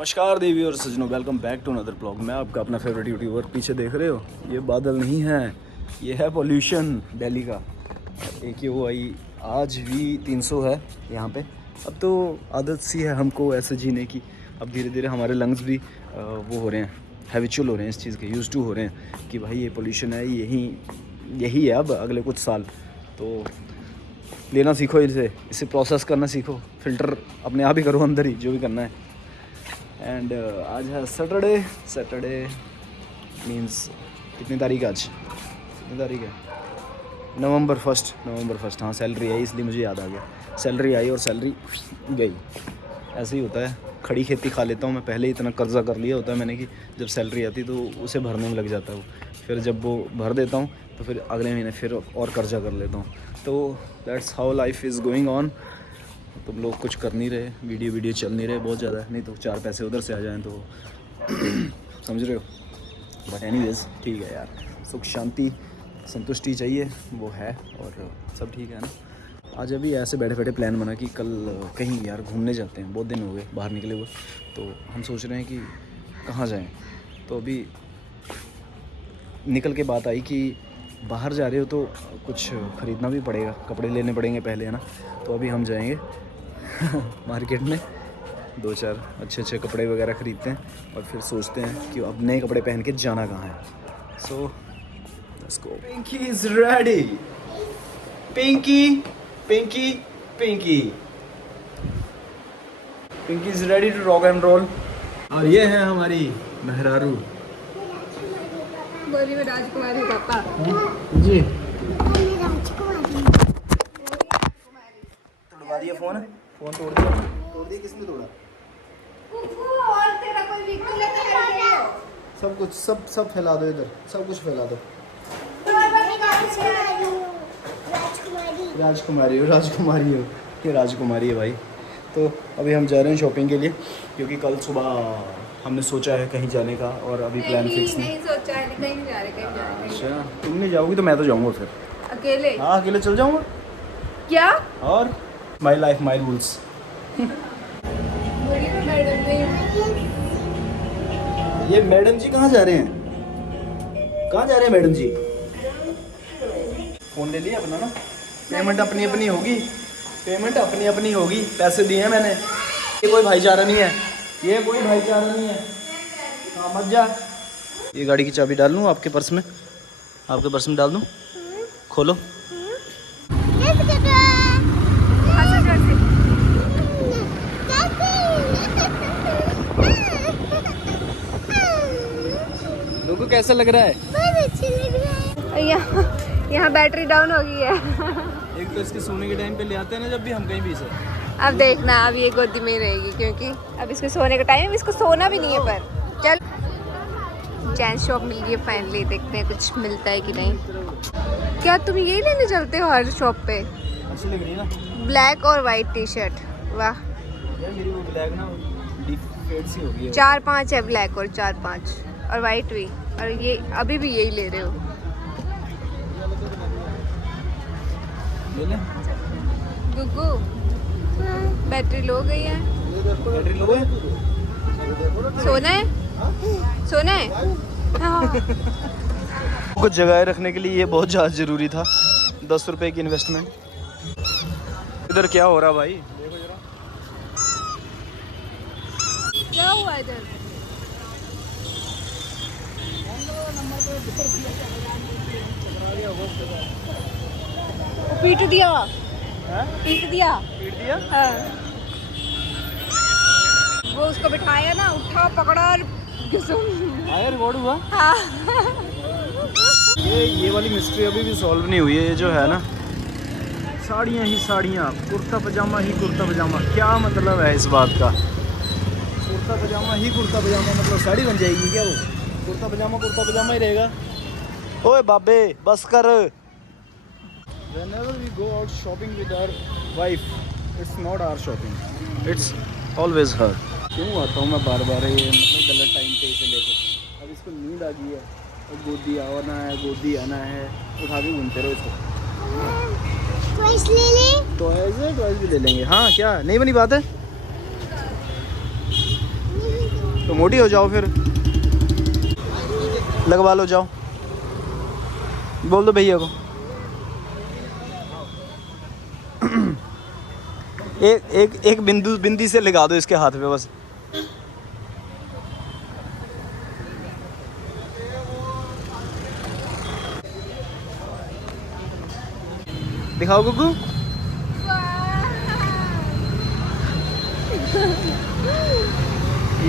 नमस्कार देवी और सजनों, welcome back to another blog. मैं आपका अपना फेवरेट यूट्यूबर। पीछे देख रहे हो, ये बादल नहीं है, ये है पोल्यूशन दिल्ली का। AQI आज भी 300 है यहाँ पे। अब तो आदत सी है हमको ऐसे जीने की। अब धीरे धीरे हमारे लंग्स भी वो हो रहे हैं, हैबिचुअल हो रहे हैं इस चीज़ के, यूज टू हो रहे हैं कि भाई ये पोल्यूशन है, यही है अब अगले कुछ साल। तो लेना सीखो, इसे प्रोसेस करना सीखो, फ़िल्टर अपने आप ही करो अंदर ही जो भी करना है। एंड आज है सैटरडे मीन्स कितनी तारीख आज, कितनी तारीख है? नवंबर फर्स्ट। हाँ, सैलरी आई इसलिए मुझे याद आ गया। सैलरी आई और सैलरी गई, ऐसे ही होता है। खड़ी खेती खा लेता हूँ मैं, पहले ही इतना कर्जा कर लिया होता है मैंने कि जब सैलरी आती तो उसे भरने में लग जाता है वो। फिर जब वो भर देता हूँ तो फिर अगले महीने फिर और कर्जा कर लेता हूँ। तो that's how life is going on. तुम लोग कुछ कर नहीं रहे, वीडियो चल नहीं रहे बहुत ज़्यादा, नहीं तो 4 पैसे उधर से आ जाएं तो समझ रहे हो। बट एनीवेज ठीक है यार, सुख शांति संतुष्टि चाहिए, वो है और सब ठीक है ना। आज अभी ऐसे बैठे बैठे प्लान बना कि कल कहीं यार घूमने जाते हैं, बहुत दिन हो गए बाहर निकले हुए। तो हम सोच रहे हैं कि कहाँ जाएं। तो अभी निकल के बात आई कि बाहर जा रहे हो तो कुछ ख़रीदना भी पड़ेगा, कपड़े लेने पड़ेंगे पहले, है ना। तो अभी हम जाएंगे मार्केट में, 2-4 अच्छे कपड़े वगैरह ख़रीदते हैं और फिर सोचते हैं कि अब नए कपड़े पहन के जाना कहाँ है। So let's go. Pinky is ready. Pinky is ready to rock and roll. और ये है हमारी मेहरारू। बोली में राजकुमारी पापा जी तोड़वा दिया फोन तोड़ दिया। किसने तोड़ा? और तेरा कोई व्हीकल है तो सब कुछ सब फैला दो इधर, सब कुछ फैला दो। राजकुमारी हो, ये राजकुमारी है भाई। तो अभी हम जा रहे हैं शॉपिंग के लिए, क्योंकि कल सुबह हमने सोचा है कहीं जाने का और अभी प्लान फिक्स नहीं सोचा है, कहीं जा रहे। अच्छा, तुम नहीं जाओगी तो मैं तो जाऊँगा फिर अकेले? हाँ, अकेले चल जाऊँगा। क्या? और माई लाइफ माई रूल्स। ये मैडम जी कहाँ जा रहे हैं? मैडम जी फ़ोन ले लिया अपना ना। पेमेंट अपनी अपनी होगी, पैसे दिए हैं मैंने। ये कोई भाईचारा नहीं है, हाँ मत जा। ये गाड़ी की चाबी डाल लूँ आपके पर्स में डाल दूँ? खोलो। लोगों को कैसा लग रहा है? बहुत अच्छी लग रहा है। यहाँ बैटरी डाउन हो गई है। एक तो इसके सोने के टाइम पे ले आते हैं ना जब भी हम कहीं भी से। अब देखना, अब ये गोदी में ही रहेगी क्योंकि अब इसको सोने का टाइम है। इसको सोना भी नहीं है। पर चल, जेंट्स शॉप मिल गई है फाइनली, देखते हैं कुछ मिलता है कि नहीं। क्या तुम यही लेने चलते हो हर शॉप पे? अच्छी लग रही है ना, ब्लैक और वाइट टी शर्ट। वाह यार मेरी वो ब्लैक ना डीप फेड सी हो गई है। 4-5 है ब्लैक और 4-5 और वाइट भी। और ये अभी भी यही ले रहे हो? ले ले। गुग्गू बैटरी लो गई है। बैटरी लो है। सोना है हाँ। कुछ जगह रखने के लिए ये बहुत ज़्यादा ज़रूरी था। 10 रुपए की इन्वेस्टमेंट। इधर क्या हो रहा भाई, देखो जरा। क्या हुआ इधर? पीट दिया। हाँ। वो उसको बिठाया ना, उठा पकड़ा और रिकॉर्ड हुआ। हाँ। ये वाली मिस्ट्री अभी भी सॉल्व नहीं हुई है। ये जो है ना, साड़ियाँ ही साड़ियाँ, कुर्ता पजामा ही कुर्ता पजामा। क्या मतलब है इस बात का? कुर्ता पजामा मतलब साड़ी बन जाएगी क्या वो? कुर्ता पजामा ही रहेगा। ओए बाबे बस कर। Whenever we go out shopping with our wife, it's not our shopping, it's always her. क्यों आता हूँ मैं बार बार ये, मतलब गलत टाइम पे इसे लेकर। अब इसको नींद आ गई है और गोदी आना है, उठा के घूमते रहो इसको। टॉयज ले ले। टॉयज भी ले लेंगे। हाँ क्या नहीं बनी बात है? तो मोटी हो जाओ फिर। लगवा लो, जाओ बोल दो भैया को। एक बिंदी से लगा दो इसके हाथ पे बस। दिखाओ गुग्गू।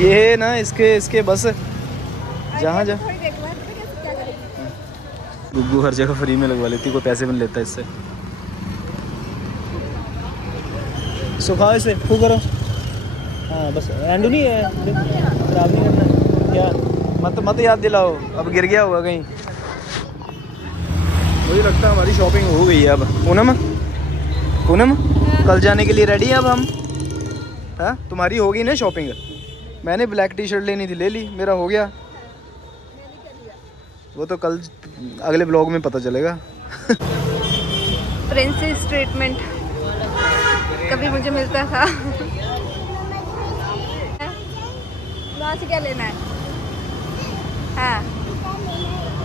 ये ना इसके बस जहाँ गुग्गू हर जगह फ्री में लगवा लेती, कोई पैसे भी नहीं लेता इससे। सुखाओ इसे, फू करो। हाँ बस, एंडू नहीं है, खराब नहीं करना। क्या मत याद दिलाओ, अब गिर गया होगा कहीं। मुझे लगता है हमारी शॉपिंग हो गई है अब। पूनम कल जाने के लिए रेडी है अब हम। हाँ तुम्हारी होगी ना शॉपिंग? मैंने ब्लैक टी शर्ट लेनी थी, ले ली, मेरा हो गया। वो तो कल अगले ब्लॉग में पता चलेगा। प्रिंसेस ट्रीटमेंट कभी मुझे मिलता था। वहाँ से क्या लेना है? हाँ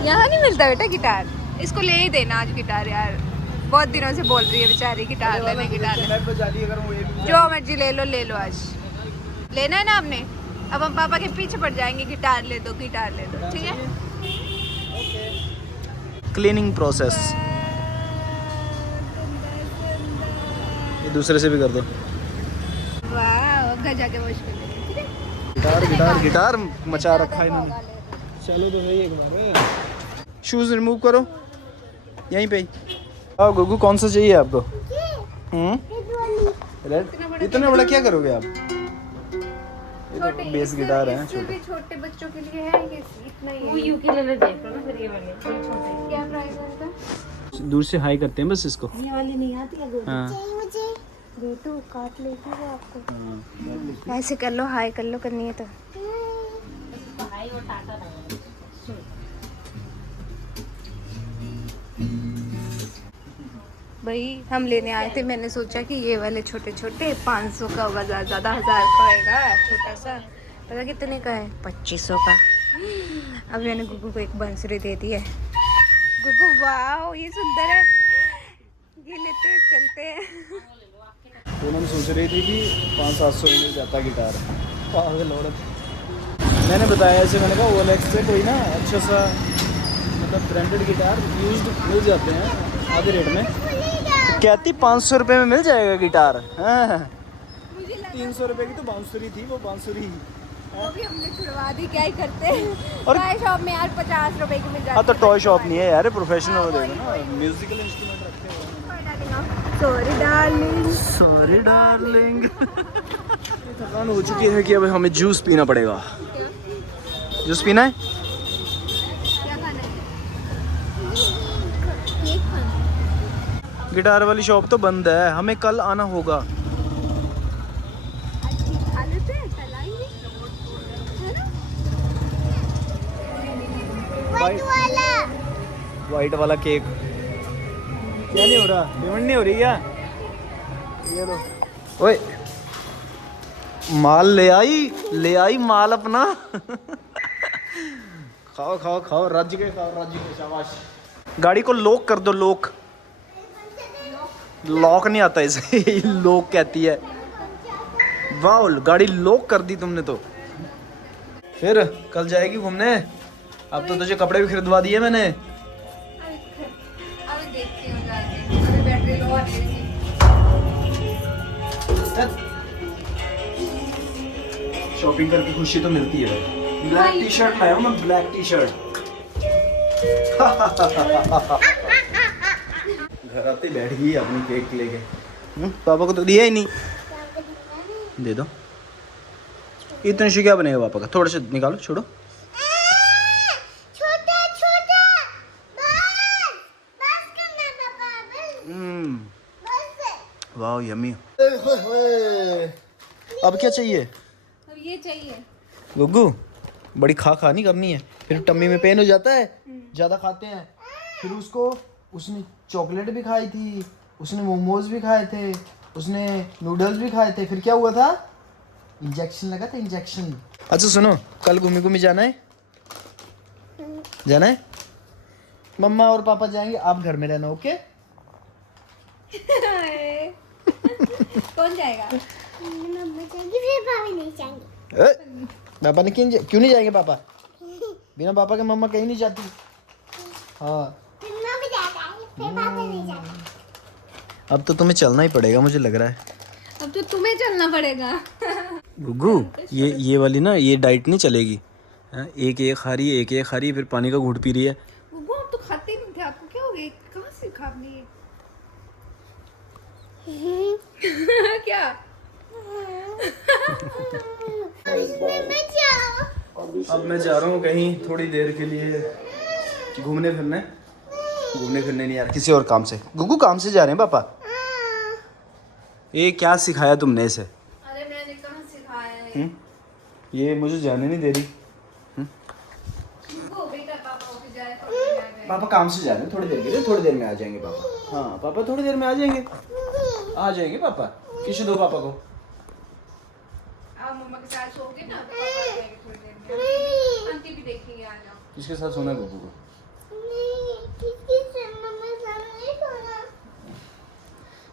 यहाँ नहीं मिलता बेटा गिटार, इसको ले ही देना आज गिटार यार। बहुत दिनों से बोल रही है बेचारी गिटार लेने, गिटार लेने। जो मर्जी ले लो आज। लेना है ना आपने? अब हम पापा के पीछे पड़ जाएंगे, गिटार ले दो, ठीक है? क्लीनिंग प्रोसेस ये दूसरे से भी कर दो। वाह घर जाके वॉश कर ले। गिटार मचा रखा है इन्होंने। चलो तो सही एक बार। शूज रिमूव करो यहीं पे ही। आओ गुग्गू, कौन सा चाहिए आपको? रेड। इतना बड़ा क्या करोगे आप? छोटे बेस गिटार है, छोटे बच्चों के लिए है ये, इतना ही है। वो यूकेलेले देख लो ना फिर, ये वाले छोटे। क्या प्राइस है इसका? दूर से हाई करते हैं बस इसको। ये वाली नहीं आती है। हाँ दे तो काट लेगी वो आपको। ऐसे कर लो, हाई कर लो, करनी है तो। भाई हम लेने आए थे, मैंने सोचा कि ये वाले छोटे छोटे 500 का होगा, ज़्यादा 1000 का होएगा छोटा सा। पता कितने का है? 2500 का। अब मैंने गुग्गू को एक बांसुरी दे दी है। गुग्गू वाह ये सुंदर है, ये लेते हैं, चलते हैं। तो हम सोच रही थी कि 500-700 में जाता गिटार। पागल औरत। मैंने बताया ऐसे, मैंने कहा ओलेक्स से कोई ना अच्छा सा मतलब ब्रांडेड गिटार यूज्ड मिल जाते हैं आधे रेट में। कहती 500 रुपये में मिल जाएगा गिटार। हाँ 300 रुपये की तो बांसुरी थी, वो बांसुरी वो भी हमने छुड़वा दी, क्या ही करते हैं। और टॉय शॉप में यार 50 रुपए की मिल जाती है। हाँ तो टॉय शॉप नहीं है यार, प्रोफेशनल हो जाएगा ना, म्यूजिकल इंस्ट्रूमेंट रखे हुए। Sorry darling. थकान हो चुकी है कि अब हमें जूस पीना पड़ेगा। जूस पीना है? क्या खाना है? केक खाना है। गिटार वाली शॉप तो बंद है, हमें कल आना होगा। वाइट वाला केक क्या नहीं हो रहा? पेमेंट नहीं हो रही क्या? ये लो। ओए माल ले आई माल अपना। खाओ खाओ खाओ, रज के खाओ, रज के, शाबाश। गाड़ी को लॉक कर दो, लॉक नहीं आता इसे। लॉक कहती है। वाह गाड़ी लॉक कर दी तुमने तो। फिर कल जाएगी घूमने? अब तो तुझे कपड़े भी खरीदवा दिए मैंने। अभी देखती हूँ जाके, अभी बैटरी लो आ रही है। शॉपिंग करके खुशी तो मिलती है। ब्लैक टी शर्ट लाया हूँ मैं, ब्लैक टी शर्ट। घर आते बैठ गई अपनी केक लेके। पापा को तो दिया ही नहीं। दे दो। इतने से क्या बनेगा पापा का? थोड़ा सा निकालो, छोड़ो। वाह यम्मी। अब क्या चाहिए? अब ये चाहिए। गुग्गू बड़ी खा नहीं करनी है, फिर टम्मी में पेन हो जाता है, ज़्यादा खाते हैं। फिर उसने चॉकलेट भी खाई थी, उसने मोमोज भी खाए थे, उसने नूडल्स भी खाए थे, फिर क्या हुआ था? इंजेक्शन लगा था इंजेक्शन। अच्छा सुनो, कल घूमी घूमी जाना है? जाना है? मम्मा और पापा जाएंगे, आप घर में रहना, ओके? कौन जाएगा? पापा ने क्यों नहीं जाएंगे पापा? बिना पापा के मम्मा कहीं नहीं जाती। हाँ अब तो तुम्हें चलना ही पड़ेगा, मुझे लग रहा है। अब तो तुम्हें चलना पड़ेगा। गुग्गू, ये वाली ना, ये डाइट नहीं चलेगी। हाँ, एक एक खा रही है, एक एक खा रही है, फिर पानी का घूंट पी रही है। वो आप तो खाते ही नहीं थे, आपको क्या हो गया? कहाँ से खा आपने ये? क्या? अब मैं जा रहा हूँ कहीं थोड़ी देर के लिए घूमने फिरने। घूमने फिरने नहीं यार, किसी और काम से। गुग्गू काम से जा रहे हैं पापा। ये क्या सिखाया तुमने इसे? अरे मैंने कहाँ सिखाया है? ये मुझे जाने नहीं दे रही। वो बेटा पापा ऑफिस जा रहे हैं। पापा काम से जा रहे हैं, थोड़ी देर के लिए, थोड़ी देर में आ जाएंगे पापा। हाँ पापा थोड़ी देर में आ जाएंगे। आ जाएंगे पापा, किसी दो पापा को। आप मम्मा के साथ सोओगे ना, तो पापा आ जाएंगे थोड़ी देर में। आंटी भी देखेंगे, आ जाओ। किसके साथ सोना है गुग्गू को?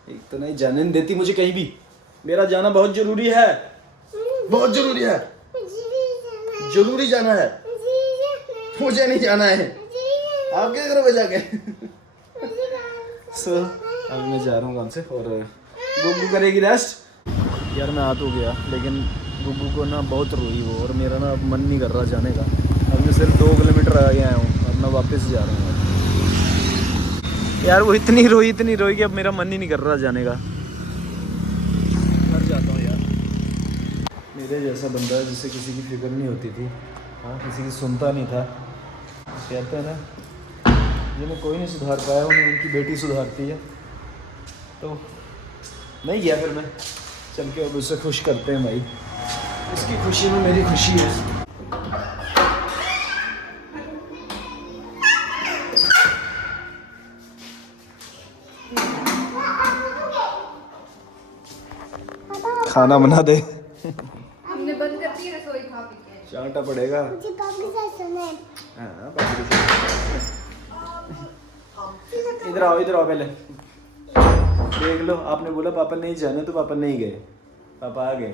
एक तो नहीं जाने नहीं देती मुझे कहीं भी। मेरा जाना बहुत जरूरी है, बहुत जरूरी है, जरूरी जाना है। मुझे नहीं जाना है, आप क्या करोगे जाके? सो अभी मैं जा रहा हूँ काम से और गुग्गू करेगी रेस्ट। यार मैं आ तो गया, लेकिन गुग्गू को ना बहुत रोई वो, और मेरा ना अब मन नहीं कर रहा जाने का। अब मैं सिर्फ 2 किलोमीटर आगे आया हूँ, अब मैं वापस जा रहा हूँ। यार वो इतनी रोई कि अब मेरा मन ही नहीं कर रहा जाने का। मर जाता हूँ यार। मेरे जैसा बंदा जिसे किसी की फिक्र नहीं होती थी, हाँ किसी की सुनता नहीं था, कहते हैं ना जिन्हें कोई नहीं सुधार पाया उन्हें उनकी बेटी सुधारती है। तो नहीं गया, फिर मैं चल के अब उससे खुश करते हैं भाई। इसकी खुशी में मेरी खुशी है। खाना बना दे। हमने बंद कर दी रसोई खा पी के। चाटा पड़ेगा। मुझे पापा के साथ सोना है। हाँ, पापा के साथ। इधर आओ पहले। देख लो, आपने बोला पापा नहीं जाने, तो पापा नहीं गए, पापा आ गए।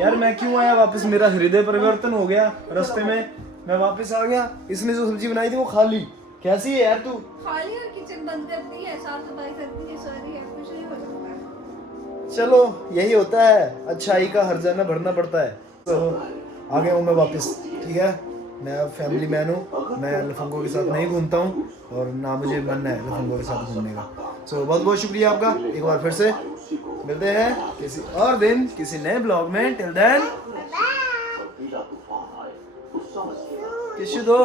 यार मैं क्यों आया वापस? मेरा हृदय परिवर्तन हो गया रास्ते में, मैं वापस आ गया। इसने जो सब्जी बनाई थी वो खा ली। कैसी है यार तू? खाली और किचन बंद कर दी है, साफ सफाई कर दी है, सारी है, कुछ नहीं हो सकता। चलो यही होता है, अच्छाई का हर जाना भरना पड़ता है। तो आ गया हूँ मैं वापस, ठीक है। मैं अब फैमिली मैन हूँ, मैं लफंगों के साथ नहीं घूमता हूँ, और ना मुझे मन है लफंगों के साथ घूमने का। सो बहुत बहुत शुक्रिया आपका एक बार फिर से। मिलते हैं किसी और दिन किसी नए ब्लॉग में। टिल देन किस दो